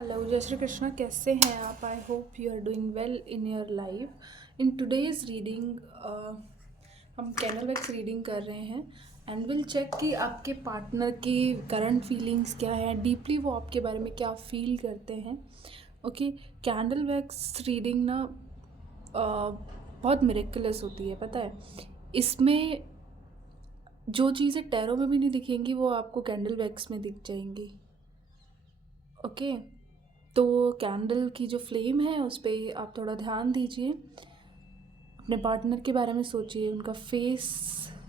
Hello जय श्री कृष्णा। कैसे हैं आप? I hope you are doing well in your life. In today's reading हम कैनल वैक्स रीडिंग कर रहे हैं एंड विल चेक कि आपके पार्टनर की करंट फीलिंग्स क्या है, डीपली वो आपके बारे में क्या फील करते हैं। ओके, कैंडल वैक्स रीडिंग ना बहुत मिरेकुलस होती है, पता है। इसमें जो चीज़ें टैरो में भी नहीं दिखेंगी वो आपको कैंडल वैक्स में दिख जाएंगी। ओके, तो कैंडल की जो फ्लेम है उस पर आप थोड़ा ध्यान दीजिए, अपने पार्टनर के बारे में सोचिए, उनका फेस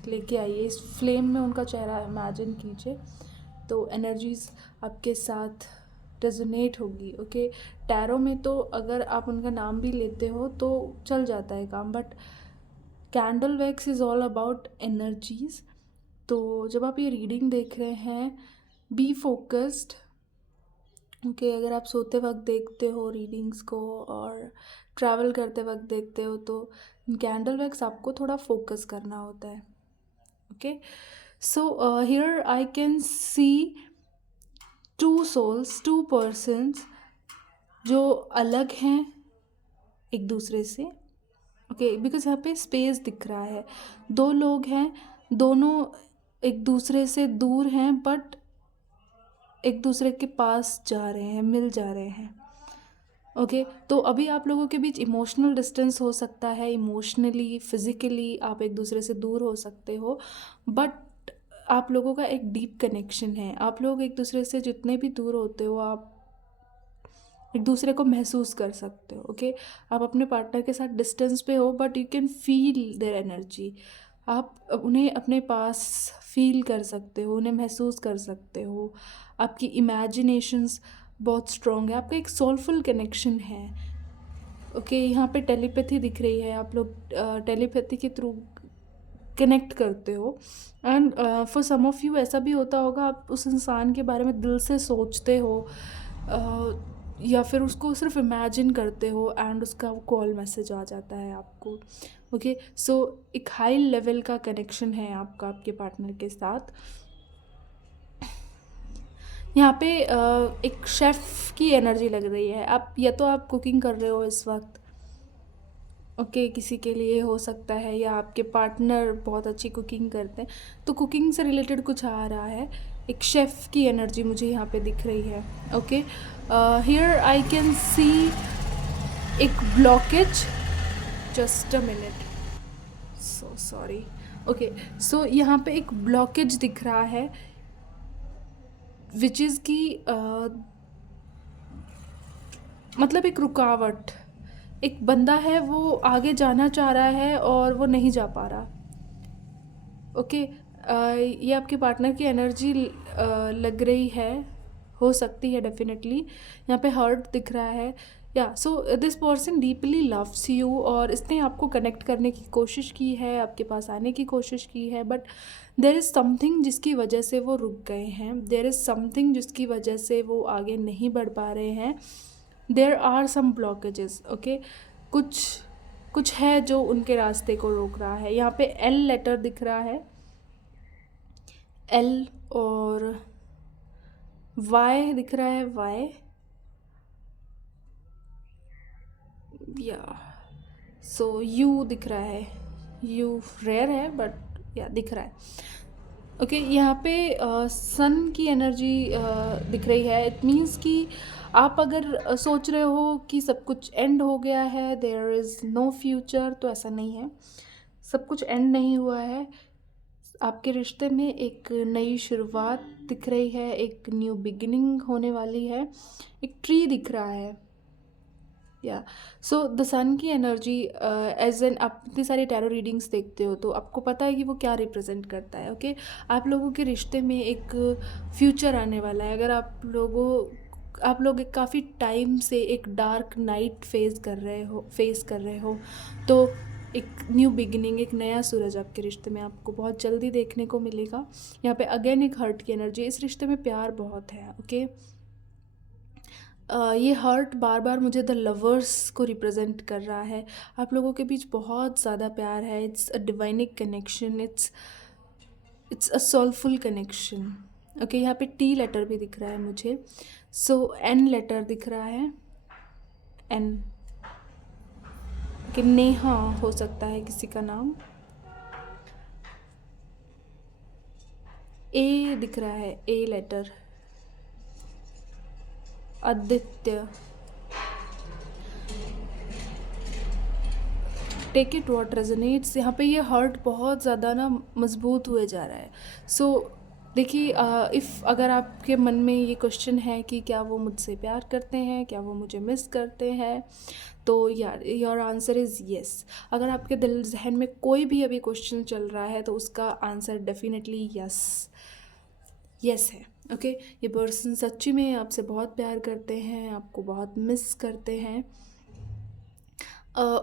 लेके आइए, इस फ्लेम में उनका चेहरा इमेजिन कीजिए, तो एनर्जीज आपके साथ रेजोनेट होगी। ओके, टैरो में तो अगर आप उनका नाम भी लेते हो तो चल जाता है काम, but candle wax is all about energies. तो जब आप ये रीडिंग देख रहे हैं, बी फोकस्ड। ओके, अगर आप सोते वक्त देखते हो रीडिंग्स को और ट्रैवल करते वक्त देखते हो तो कैंडल वैक्स आपको थोड़ा फोकस करना होता है। Okay, so here I can see two souls, two persons जो अलग हैं एक दूसरे से। ओके, बिकॉज यहाँ पे स्पेस दिख रहा है, दो लोग हैं, दोनों एक दूसरे से दूर हैं बट एक दूसरे के पास जा रहे हैं, मिल जा रहे हैं। ओके, तो अभी आप लोगों के बीच इमोशनल डिस्टेंस हो सकता है, इमोशनली फिज़िकली आप एक दूसरे से दूर हो सकते हो, बट आप लोगों का एक डीप कनेक्शन है। आप लोग एक दूसरे से जितने भी दूर होते हो, आप एक दूसरे को महसूस कर सकते हो। ओके, आप अपने पार्टनर के साथ डिस्टेंस पे हो but you can feel their energy. आप उन्हें अपने पास फील कर सकते हो, उन्हें महसूस कर सकते हो। आपकी इमेजिनेशंस बहुत स्ट्रॉन्ग है, आपका एक सोलफुल कनेक्शन है। ओके, यहाँ पे टेलीपैथी दिख रही है, आप लोग टेलीपैथी के थ्रू कनेक्ट करते हो। And for some of you ऐसा भी होता होगा, आप उस इंसान के बारे में दिल से सोचते हो या फिर उसको सिर्फ इमेजिन करते हो एंड उसका कॉल मैसेज आ जाता है आपको। ओके, सो एक हाई लेवल का कनेक्शन है आपका आपके पार्टनर के साथ। यहाँ पे एक शेफ़ की एनर्जी लग रही है। आप या तो आप कुकिंग कर रहे हो इस वक्त, ओके, किसी के लिए हो सकता है, या आपके पार्टनर बहुत अच्छी कुकिंग करते हैं, तो कुकिंग से रिलेटेड कुछ आ रहा है। एक शेफ़ की एनर्जी मुझे यहाँ पे दिख रही है। Okay, here I can see एक blockage. Just a minute, so sorry. Okay, so यहाँ पे एक ब्लॉकेज दिख रहा है विच इज़ की मतलब एक रुकावट। एक बंदा है, वो आगे जाना चाह रहा है और वो नहीं जा पा रहा। ओके, ये आपके पार्टनर की एनर्जी लग रही है, हो सकती है डेफिनेटली। यहाँ पे हर्ट दिख रहा है, या so this person deeply loves you और इसने आपको कनेक्ट करने की कोशिश की है, आपके पास आने की कोशिश की है, बट देर इज़ समथिंग जिसकी वजह से वो रुक गए हैं, देर इज़ समथिंग जिसकी वजह से वो आगे नहीं बढ़ पा रहे हैं। There are some blockages. Okay, कुछ कुछ है जो उनके रास्ते को रोक रहा है। यहाँ पे एल लेटर दिख रहा है, एल, और वाई दिख रहा है, वाई, या सो यू दिख रहा है। यू रेयर है बट या दिख रहा है। ओके, यहाँ पे सन की एनर्जी दिख रही है। इट मीन्स कि आप अगर सोच रहे हो कि सब कुछ एंड हो गया है, देयर इज़ नो फ्यूचर, तो ऐसा नहीं है। सब कुछ एंड नहीं हुआ है, आपके रिश्ते में एक नई शुरुआत दिख रही है, एक न्यू बिगिनिंग होने वाली है। एक ट्री दिख रहा है, या सो द सन की एनर्जी एज एन, आप इतनी सारी टैरो रीडिंग्स देखते हो तो आपको पता है कि वो क्या रिप्रेजेंट करता है। ओके, आप लोगों के रिश्ते में एक फ्यूचर आने वाला है। अगर आप लोग एक काफ़ी टाइम से एक डार्क नाइट फेस कर रहे हो तो एक न्यू बिगिनिंग, एक नया सूरज आपके रिश्ते में आपको बहुत जल्दी देखने को मिलेगा। यहाँ पे अगेन एक हर्ट की एनर्जी, इस रिश्ते में प्यार बहुत है। ओके, ये हर्ट बार बार मुझे द लवर्स को रिप्रेजेंट कर रहा है। आप लोगों के बीच बहुत ज़्यादा प्यार है, it's a divinic connection, it's a soulful connection. Okay, यहाँ पे टी लेटर भी दिख रहा है मुझे, सो एन लेटर दिख रहा है, एन, कि नेहा हो सकता है किसी का नाम। ए दिख रहा है, A letter, Aditya. Take it what resonates. यहाँ पे ये हर्ट बहुत ज़्यादा ना मजबूत हुए जा रहा है। सो देखिए, इफ़ अगर आपके मन में ये क्वेश्चन है कि क्या वो मुझसे प्यार करते हैं, क्या वो मुझे मिस करते हैं, तो यार योर आंसर इज़ येस। अगर आपके दिल जहन में कोई भी अभी क्वेश्चन चल रहा है तो उसका आंसर डेफिनेटली यस, यस है। ओके, ये पर्सन सच्ची में आपसे बहुत प्यार करते हैं, आपको बहुत मिस करते हैं।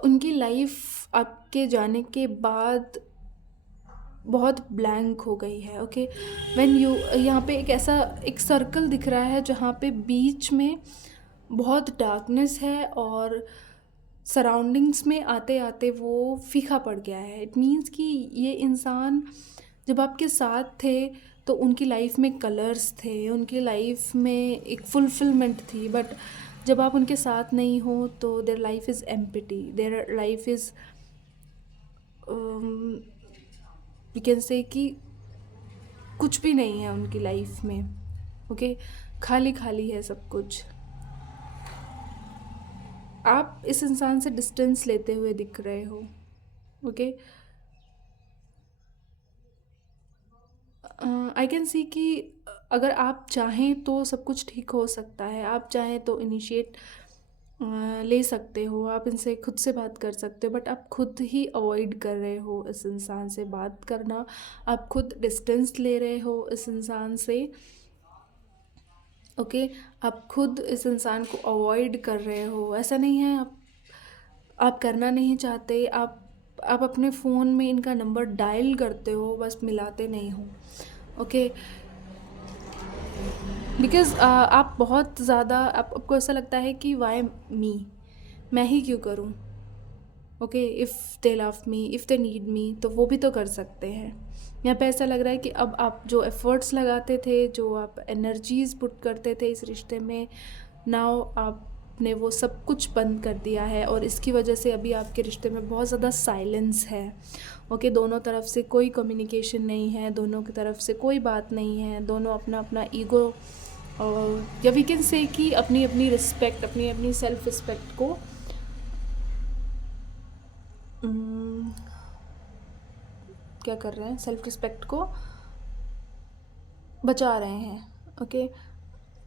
उनकी लाइफ आपके जाने के बाद बहुत ब्लैंक हो गई है। ओके, व्हेन यू, यहाँ पे एक ऐसा एक सर्कल दिख रहा है जहाँ पे बीच में बहुत डार्कनेस है और सराउंडिंग्स में आते आते वो फीका पड़ गया है। इट मीन्स कि ये इंसान जब आपके साथ थे तो उनकी लाइफ में कलर्स थे, उनकी लाइफ में एक फुलफिलमेंट थी, बट जब आप उनके साथ नहीं हो तो their life is empty, their life is we can say कि कुछ भी नहीं है उनकी लाइफ में। ओके, खाली खाली है सब कुछ। आप इस इंसान से डिस्टेंस लेते हुए दिख रहे हो। ओके, आई कैन सी कि अगर आप चाहें तो सब कुछ ठीक हो सकता है, आप चाहें तो इनिशिएट ले सकते हो, आप इनसे खुद से बात कर सकते हो, बट आप खुद ही अवॉइड कर रहे हो इस इंसान से बात करना, आप खुद डिस्टेंस ले रहे हो इस इंसान से। ओके, आप खुद इस इंसान को अवॉइड कर रहे हो, ऐसा नहीं है आप करना नहीं चाहते, आप अपने फ़ोन में इनका नंबर डायल करते हो, बस मिलाते नहीं हो। ओके, बिकॉज़ आप बहुत ज़्यादा आपको ऐसा लगता है कि वाई मी, मैं ही क्यों करूँ। Okay, if they love me, if they need me, तो वो भी तो कर सकते हैं। यहाँ पे ऐसा लग रहा है कि अब आप जो एफ़र्ट्स लगाते थे, जो आप एनर्जीज़ पुट करते थे इस रिश्ते में, नाउ आपने वो सब कुछ बंद कर दिया है और इसकी वजह से अभी आपके रिश्ते में बहुत ज़्यादा साइलेंस है। ओके, दोनों तरफ से कोई कम्युनिकेशन नहीं है, दोनों की तरफ से कोई बात नहीं है, दोनों अपना अपना ईगो, या वी कैन से कि अपनी अपनी रिस्पेक्ट, अपनी अपनी सेल्फ रिस्पेक्ट को क्या कर रहे हैं, सेल्फ रिस्पेक्ट को बचा रहे हैं। ओके,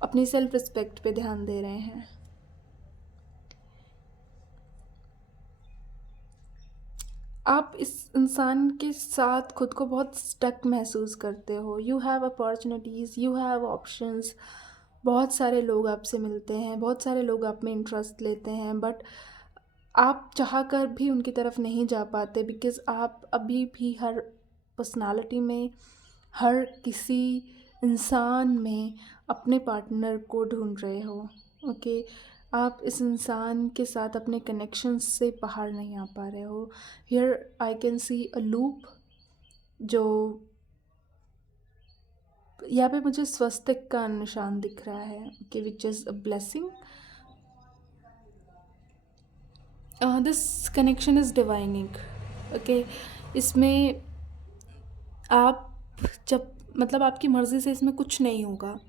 अपनी सेल्फ रिस्पेक्ट पे ध्यान दे रहे हैं। आप इस इंसान के साथ खुद को बहुत स्टक महसूस करते हो। You have opportunities, you have options, बहुत सारे लोग आपसे मिलते हैं, बहुत सारे लोग आप में इंटरेस्ट लेते हैं, बट आप चाह कर भी उनकी तरफ नहीं जा पाते बिकॉज़ आप अभी भी हर पर्सनालिटी में, हर किसी इंसान में अपने पार्टनर को ढूंढ रहे हो। ओके, आप इस इंसान के साथ अपने कनेक्शंस से बाहर नहीं आ पा रहे हो। Here I can C a loop, जो यहाँ पे मुझे स्वस्तिक का निशान दिख रहा है, okay, which is a blessing. This connection is divining. Okay, इसमें आप जब मतलब आपकी मर्ज़ी से इसमें कुछ नहीं होगा।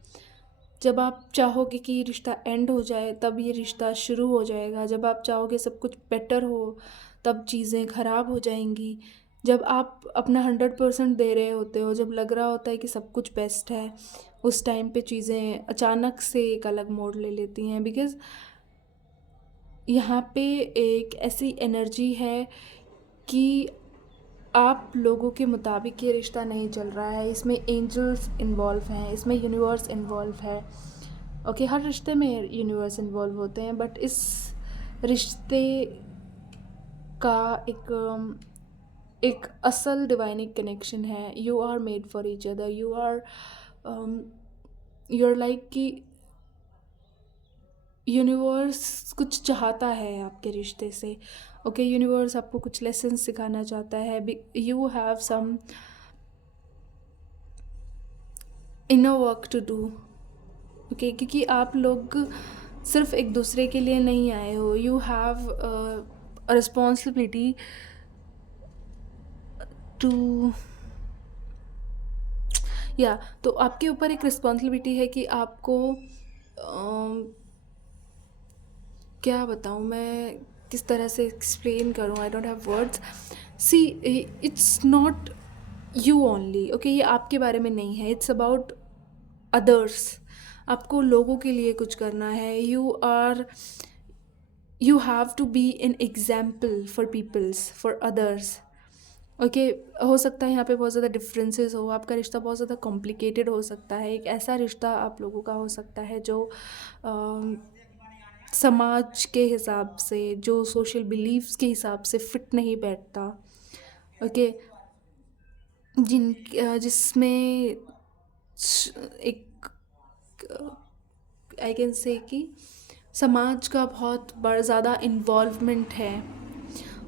जब आप चाहोगे कि ये रिश्ता एंड हो जाए तब ये रिश्ता शुरू हो जाएगा, जब आप चाहोगे सब कुछ बेटर हो तब चीज़ें ख़राब हो जाएंगी। जब आप अपना 100% दे रहे होते हो, जब लग रहा होता है कि सब कुछ बेस्ट है, उस टाइम पे चीज़ें अचानक से एक अलग मोड़ ले लेती हैं। बिकॉज़ यहाँ पे एक ऐसी एनर्जी है कि आप लोगों के मुताबिक ये रिश्ता नहीं चल रहा है, इसमें एंजल्स इन्वॉल्व हैं, इसमें यूनिवर्स इन्वॉल्व है। ओके, हर रिश्ते में यूनिवर्स इन्वॉल्व होते हैं, बट इस रिश्ते का एक असल डिवाइनिक कनेक्शन है। You are made for each other, you are like कि यूनिवर्स कुछ चाहता है आपके रिश्ते से। ओके, यूनिवर्स आपको कुछ लेसन सिखाना चाहता है। You have some inner work to do. Okay, क्योंकि आप लोग सिर्फ एक दूसरे के लिए नहीं आए हो, you have a responsibility to, या तो आपके ऊपर एक रिस्पॉन्सिबिलिटी है कि आपको क्या बताऊँ मैं, किस तरह से एक्सप्लेन करूँ, I don't have words. See, it's not you only, okay, ये आपके बारे में नहीं है, इट्स अबाउट अदर्स। आपको लोगों के लिए कुछ करना है, you have to be an example for peoples, for others. Okay, हो सकता है यहाँ पे बहुत ज़्यादा डिफरेंसेस हो, आपका रिश्ता बहुत ज़्यादा कॉम्प्लिकेटेड हो सकता है, एक ऐसा रिश्ता आप लोगों का हो सकता है जो समाज के हिसाब से, जो सोशल बिलीव्स के हिसाब से फिट नहीं बैठता। ओके, जिसमें एक, आई कैन से कि समाज का बहुत बड़ा ज़्यादा इन्वॉल्वमेंट है।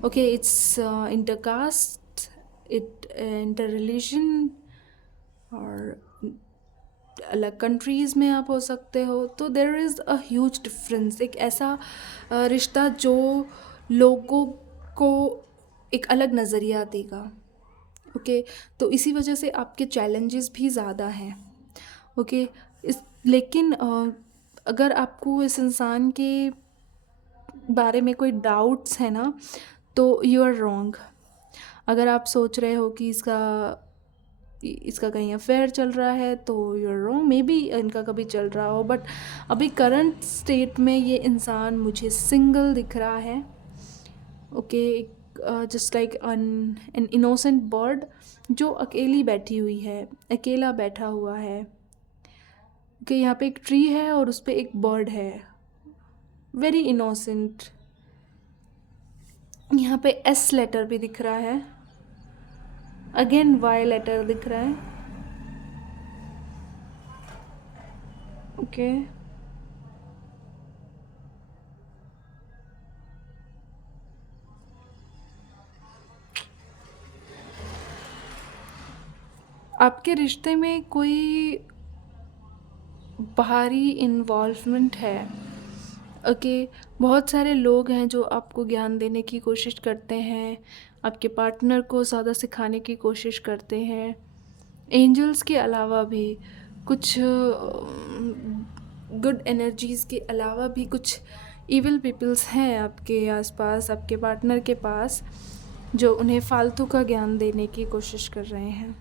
Okay, it's intercaste, inter religion, और अलग कंट्रीज़ में आप हो सकते हो, तो there is a huge difference. एक ऐसा रिश्ता जो लोगों को एक अलग नज़रिया देगा। ओके, तो इसी वजह से आपके चैलेंजेस भी ज़्यादा हैं। ओके, लेकिन अगर आपको इस इंसान के बारे में कोई डाउट्स है ना, तो यू आर रॉन्ग। अगर आप सोच रहे हो कि इसका कहीं अफेयर चल रहा है, तो you are wrong. Maybe इनका कभी चल रहा हो, बट अभी करंट स्टेट में ये इंसान मुझे सिंगल दिख रहा है। Okay, just like an innocent bird जो अकेली बैठी हुई है, अकेला बैठा हुआ है। ओके, यहाँ पे एक ट्री है और उस पे एक बर्ड है, वेरी इनोसेंट। यहाँ पे एस लेटर भी दिख रहा है, अगेन वाई लेटर दिख रहा है। ओके, आपके रिश्ते में कोई बाहरी इन्वॉल्वमेंट है। ओके, बहुत सारे लोग हैं जो आपको ज्ञान देने की कोशिश करते हैं, आपके पार्टनर को ज़्यादा सिखाने की कोशिश करते हैं। एंजल्स के अलावा भी कुछ गुड एनर्जीज़ के अलावा भी कुछ इविल पीपल्स हैं आपके आसपास, आपके पार्टनर के पास, जो उन्हें फालतू का ज्ञान देने की कोशिश कर रहे हैं।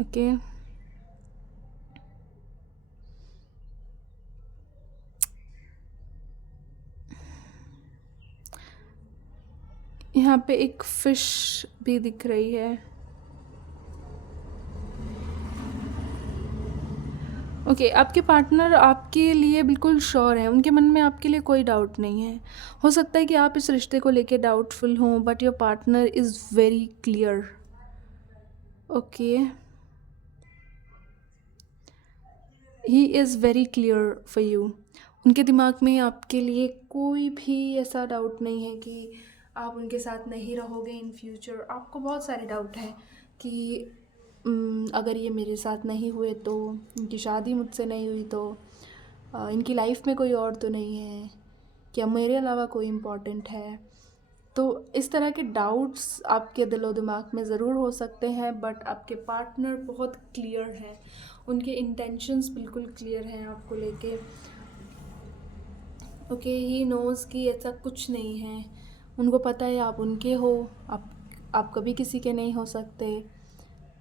ओके, यहाँ पे एक फिश भी दिख रही है। ओके, आपके पार्टनर आपके लिए बिल्कुल श्योर है, उनके मन में आपके लिए कोई डाउट नहीं है। हो सकता है कि आप इस रिश्ते को लेके डाउटफुल हों, but your partner is very clear. Okay, he is very clear for you. उनके दिमाग में आपके लिए कोई भी ऐसा डाउट नहीं है कि आप उनके साथ नहीं रहोगे इन फ्यूचर। आपको बहुत सारे डाउट हैं कि अगर ये मेरे साथ नहीं हुए तो, इनकी शादी मुझसे नहीं हुई तो, इनकी लाइफ में कोई और तो नहीं है क्या, मेरे अलावा कोई इम्पोर्टेंट है। तो इस तरह के डाउट्स आपके दिलो दिमाग में ज़रूर हो सकते हैं, बट आपके पार्टनर बहुत क्लियर हैं, उनके इंटेंशंस बिल्कुल क्लियर हैं आपको लेके। ओके, ही नोज़ कि ऐसा कुछ नहीं है, उनको पता है आप उनके हो, आप कभी किसी के नहीं हो सकते,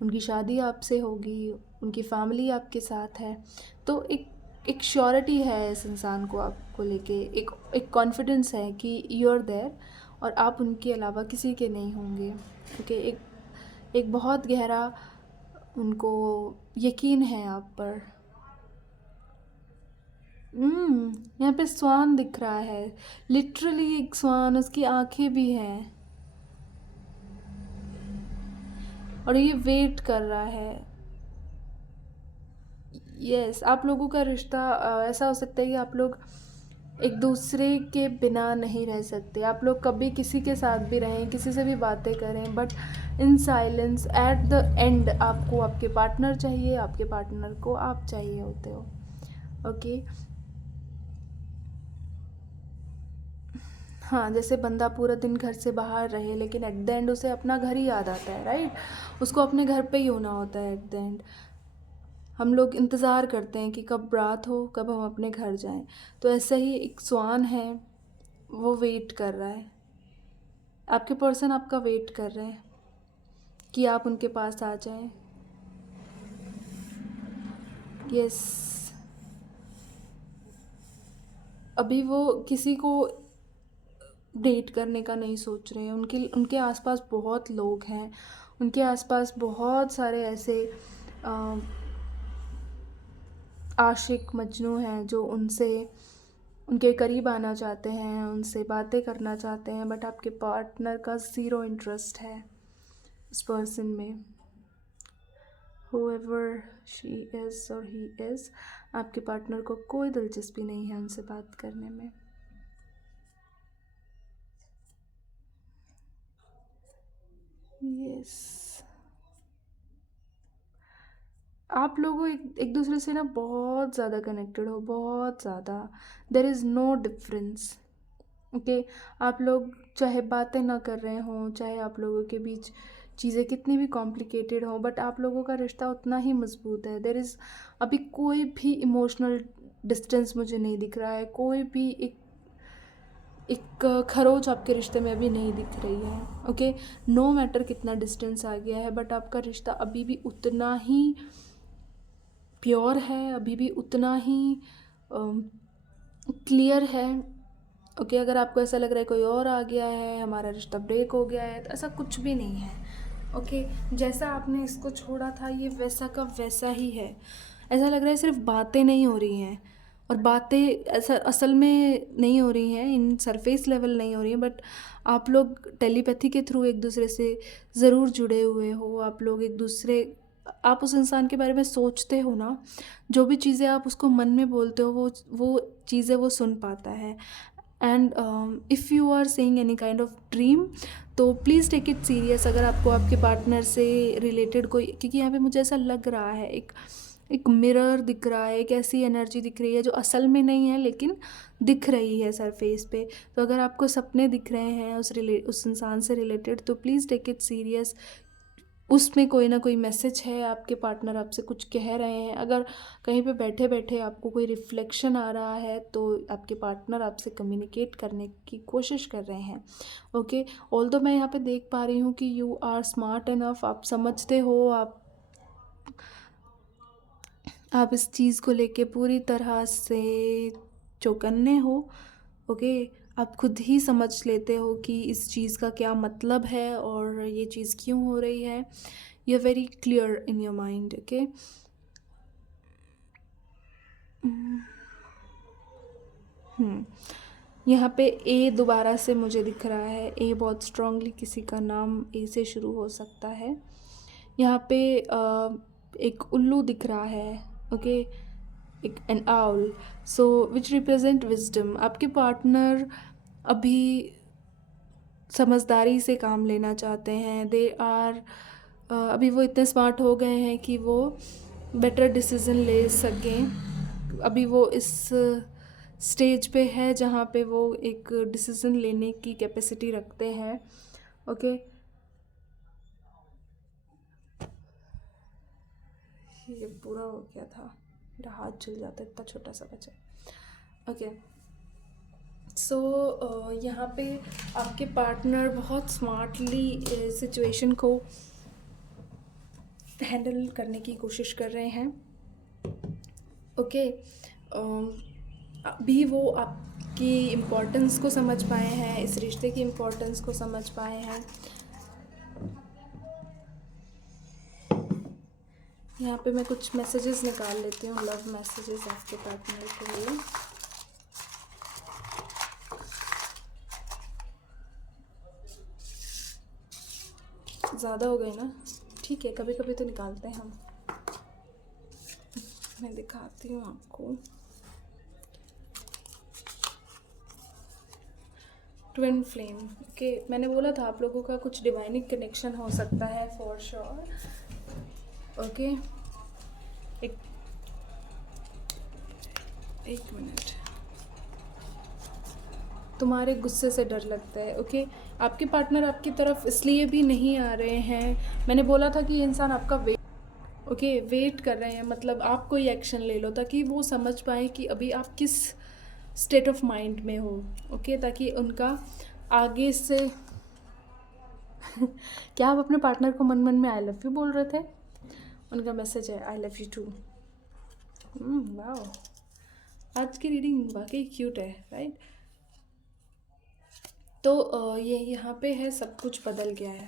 उनकी शादी आपसे होगी, उनकी फैमिली आपके साथ है। तो एक श्योरिटी है इस इंसान को आपको लेके, एक कॉन्फिडेंस है कि यू आर देयर और आप उनके अलावा किसी के नहीं होंगे। ओके, एक बहुत गहरा उनको यकीन है आप पर। यहाँ पे स्वान दिख रहा है, लिटरली एक स्वान, उसकी आंखें भी हैं और ये वेट कर रहा है। यस, आप लोगों का रिश्ता ऐसा हो सकता है कि आप लोग एक दूसरे के बिना नहीं रह सकते। आप लोग कभी किसी के साथ भी रहें, किसी से भी बातें करें, but in silence at the end आपको आपके पार्टनर चाहिए, आपके पार्टनर को आप चाहिए होते हो। ओके हाँ, जैसे बंदा पूरा दिन घर से बाहर रहे लेकिन एट द एंड उसे अपना घर ही याद आता है, राइट? उसको अपने घर पे ही होना होता है एट द एंड। हम लोग इंतज़ार करते हैं कि कब रात हो, कब हम अपने घर जाएं। तो ऐसे ही एक स्वान है, वो वेट कर रहा है, आपके पर्सन आपका वेट कर रहे हैं कि आप उनके पास आ जाएं। यस, अभी वो किसी को डेट करने का नहीं सोच रहे हैं। उनके आसपास बहुत लोग हैं, उनके आसपास बहुत सारे ऐसे आशिक मजनू हैं जो उनके करीब आना चाहते हैं, उनसे बातें करना चाहते हैं, बट आपके पार्टनर का ज़ीरो इंटरेस्ट है उस पर्सन में। whoever she is or he is, आपके पार्टनर को कोई दिलचस्पी नहीं है उनसे बात करने में। यस, आप लोगों एक दूसरे से ना बहुत ज़्यादा कनेक्टेड हो, बहुत ज़्यादा। There is no difference. Okay, आप लोग चाहे बातें ना कर रहे हों, चाहे आप लोगों के बीच चीज़ें कितनी भी कॉम्प्लिकेटेड हों, बट आप लोगों का रिश्ता उतना ही मज़बूत है। देर इज़ अभी कोई भी इमोशनल डिस्टेंस मुझे नहीं दिख रहा है, कोई भी एक खरोच आपके रिश्ते में अभी नहीं दिख रही है। ओके, नो मैटर कितना डिस्टेंस आ गया है, बट आपका रिश्ता अभी भी उतना ही प्योर है, अभी भी उतना ही क्लियर है। ओके, अगर आपको ऐसा लग रहा है कोई और आ गया है, हमारा रिश्ता ब्रेक हो गया है, तो ऐसा कुछ भी नहीं है। ओके, जैसा आपने इसको छोड़ा था ये वैसा का वैसा ही है। ऐसा लग रहा है सिर्फ बातें नहीं हो रही हैं, और बातें ऐसा असल में नहीं हो रही हैं, इन सरफेस लेवल नहीं हो रही हैं, बट आप लोग टेलीपैथी के थ्रू एक दूसरे से ज़रूर जुड़े हुए हो। आप लोग एक दूसरे, आप उस इंसान के बारे में सोचते हो ना, जो भी चीज़ें आप उसको मन में बोलते हो वो चीज़ें वो सुन पाता है। And if you are saying any kind of dream, तो प्लीज़ टेक इट सीरियस। अगर आपको आपके पार्टनर से रिलेटेड कोई, क्योंकि यहाँ पे मुझे ऐसा लग रहा है एक मिरर दिख रहा है, एक ऐसी एनर्जी दिख रही है जो असल में नहीं है लेकिन दिख रही है सरफेस पे। तो अगर आपको सपने दिख रहे हैं उस इंसान से रिलेटेड, तो प्लीज़ टेक इट सीरियस। उसमें कोई ना कोई मैसेज है, आपके पार्टनर आपसे कुछ कह रहे हैं। अगर कहीं पे बैठे बैठे आपको कोई रिफ्लेक्शन आ रहा है, तो आपके पार्टनर आपसे कम्युनिकेट करने की कोशिश कर रहे हैं। ओके, ऑल्दो मैं यहाँ पे देख पा रही हूँ कि यू आर स्मार्ट इनफ, आप समझते हो, आप इस चीज़ को लेके पूरी तरह से चौकन्ने हो। ओके, आप खुद ही समझ लेते हो कि इस चीज़ का क्या मतलब है और ये चीज़ क्यों हो रही है। You are very clear in your mind. Okay, यहाँ पे ए दोबारा से मुझे दिख रहा है। ए बहुत स्ट्रांगली किसी का नाम ए से शुरू हो सकता है। यहाँ पे एक उल्लू दिख रहा है। ओके, एक N owl, so which represent wisdom. आपके पार्टनर अभी समझदारी से काम लेना चाहते हैं। दे आर अभी वो इतने स्मार्ट हो गए हैं कि वो बेटर डिसीज़न ले सकें। अभी वो इस स्टेज पे है जहाँ पे वो एक डिसीज़न लेने की कैपेसिटी रखते हैं। ओके, ये पूरा हो गया था, मेरा हाथ जल जाता, इतना छोटा सा बचा। ओके, सो यहाँ पे आपके पार्टनर बहुत स्मार्टली सिचुएशन को हैंडल करने की कोशिश कर रहे हैं। ओके, अभी वो आपकी इम्पोर्टेंस को समझ पाए हैं, इस रिश्ते की इम्पोर्टेंस को समझ पाए हैं। यहाँ पे मैं कुछ मैसेजेस निकाल लेती हूँ, लव मैसेजेस आपके पार्टनर के लिए। ज़्यादा हो गए ना, ठीक है, कभी कभी तो निकालते हैं हम। मैं दिखाती हूँ आपको। Twin flame. ओके, मैंने बोला था आप लोगों का कुछ डिवाइनिक कनेक्शन हो सकता है फॉर श्योर। ओके, एक एक मिनट। तुम्हारे गुस्से से डर लगता है। ओके, आपके पार्टनर आपकी तरफ इसलिए भी नहीं आ रहे हैं, मैंने बोला था कि ये इंसान आपका वेट कर रहे हैं, मतलब आप कोई एक्शन ले लो ताकि वो समझ पाए कि अभी आप किस स्टेट ऑफ माइंड में हो। ओके, ताकि उनका आगे से क्या आप अपने पार्टनर को मन मन में आई लव यू बोल रहे थे? उनका मैसेज है I love you too. Wow, आज की रीडिंग वाकई क्यूट है, राइट? तो ये यहाँ पे है सब कुछ बदल गया है।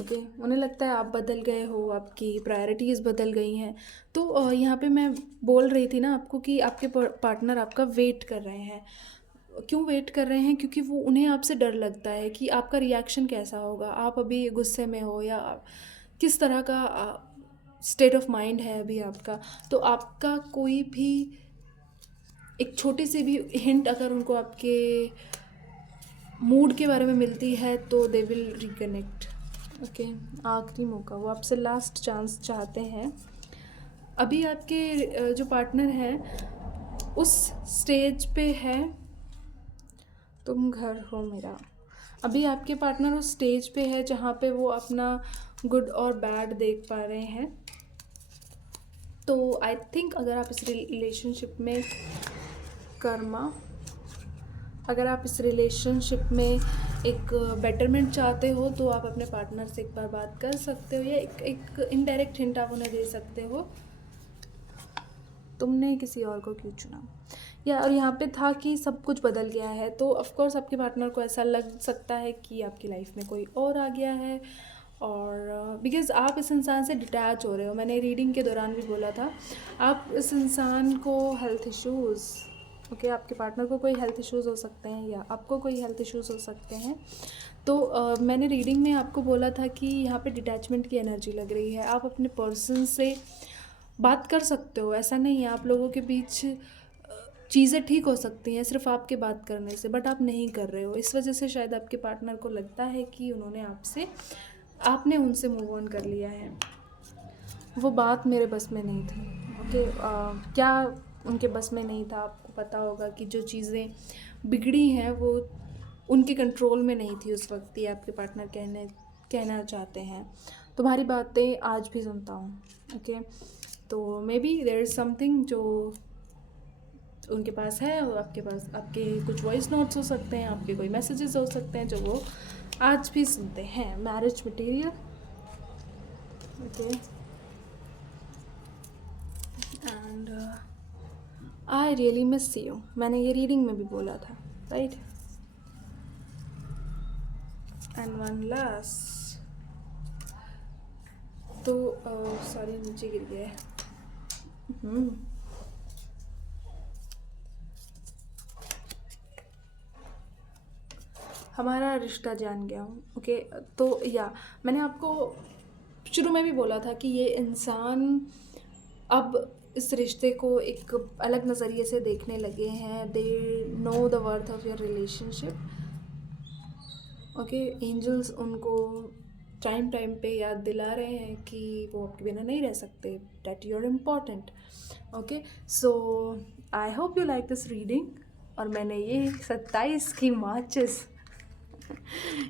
ओके, उन्हें लगता है आप बदल गए हो, आपकी प्रायोरिटीज़ बदल गई हैं। तो यहाँ पे मैं बोल रही थी ना आपको कि आपके पार्टनर आपका वेट कर रहे हैं। क्यों वेट कर रहे हैं? क्योंकि वो उन्हें आपसे डर लगता है कि आपका रिएक्शन कैसा होगा, आप अभी गुस्से में हो या किस तरह का स्टेट ऑफ माइंड है अभी आपका। तो आपका कोई भी एक छोटी सी भी हिंट अगर उनको आपके मूड के बारे में मिलती है तो दे विल रिकनेक्ट। ओके, आखिरी मौका, वो आपसे लास्ट चांस चाहते हैं। अभी आपके जो पार्टनर हैं उस स्टेज पे है, तुम घर हो मेरा। अभी आपके पार्टनर उस स्टेज पे है जहाँ पे वो अपना गुड और बैड देख पा रहे हैं। तो आई थिंक अगर आप इस रिलेशनशिप में अगर आप इस रिलेशनशिप में एक बेटरमेंट चाहते हो तो आप अपने पार्टनर से एक बार बात कर सकते हो, या एक इनडायरेक्ट हिंट आप उन्हें दे सकते हो, तुमने किसी और को क्यों चुना। या और यहाँ पे था कि सब कुछ बदल गया है, तो ऑफ कोर्स आपके पार्टनर को ऐसा लग सकता है कि आपकी लाइफ में कोई और आ गया है, और बिकॉज आप इस इंसान से डिटैच हो रहे हो। मैंने रीडिंग के दौरान भी बोला था, आप इस इंसान को हेल्थ इश्यूज़, ओके, आपके पार्टनर को कोई हेल्थ इश्यूज़ हो सकते हैं या आपको कोई हेल्थ इश्यूज़ हो सकते हैं। तो मैंने रीडिंग में आपको बोला था कि यहाँ पे डिटैचमेंट की एनर्जी लग रही है। आप अपने पर्सन से बात कर सकते हो, ऐसा नहीं है, आप लोगों के बीच चीज़ें ठीक हो सकती हैं सिर्फ आपके बात करने से, बट आप नहीं कर रहे हो। इस वजह से शायद आपके पार्टनर को लगता है कि आपने उनसे मूव ऑन कर लिया है। वो बात मेरे बस में नहीं थी। ओके, क्या उनके बस में नहीं था? आपको पता होगा कि जो चीज़ें बिगड़ी हैं वो उनके कंट्रोल में नहीं थी उस वक्त। ये आपके पार्टनर कहना चाहते हैं। तुम्हारी बातें आज भी सुनता हूँ। ओके, तो maybe there is something जो उनके पास है, और आपके कुछ वॉइस नोट्स हो सकते हैं, आपके कोई मैसेजेस हो सकते हैं जो वो आज भी सुनते हैं। Marriage material. Okay, and I really miss you, मैंने ये रीडिंग में भी बोला था, राइट? एंड वन लास्ट, तो सॉरी नीचे गिर गया है। हमारा रिश्ता जान गया हूँ। ओके, तो या मैंने आपको शुरू में भी बोला था कि ये इंसान अब इस रिश्ते को एक अलग नज़रिए से देखने लगे हैं। They know the worth of your relationship. Okay, angels उनको टाइम पे याद दिला रहे हैं कि वो आपके बिना नहीं रह सकते, that you are important. Okay, so I hope you like this reading. और मैंने ये 27 की माचिस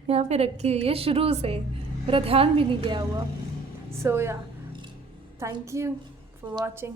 यहाँ पे रखी हुई है शुरू से, मेरा ध्यान भी नहीं गया हुआ। सो या, थैंक यू फॉर वॉचिंग।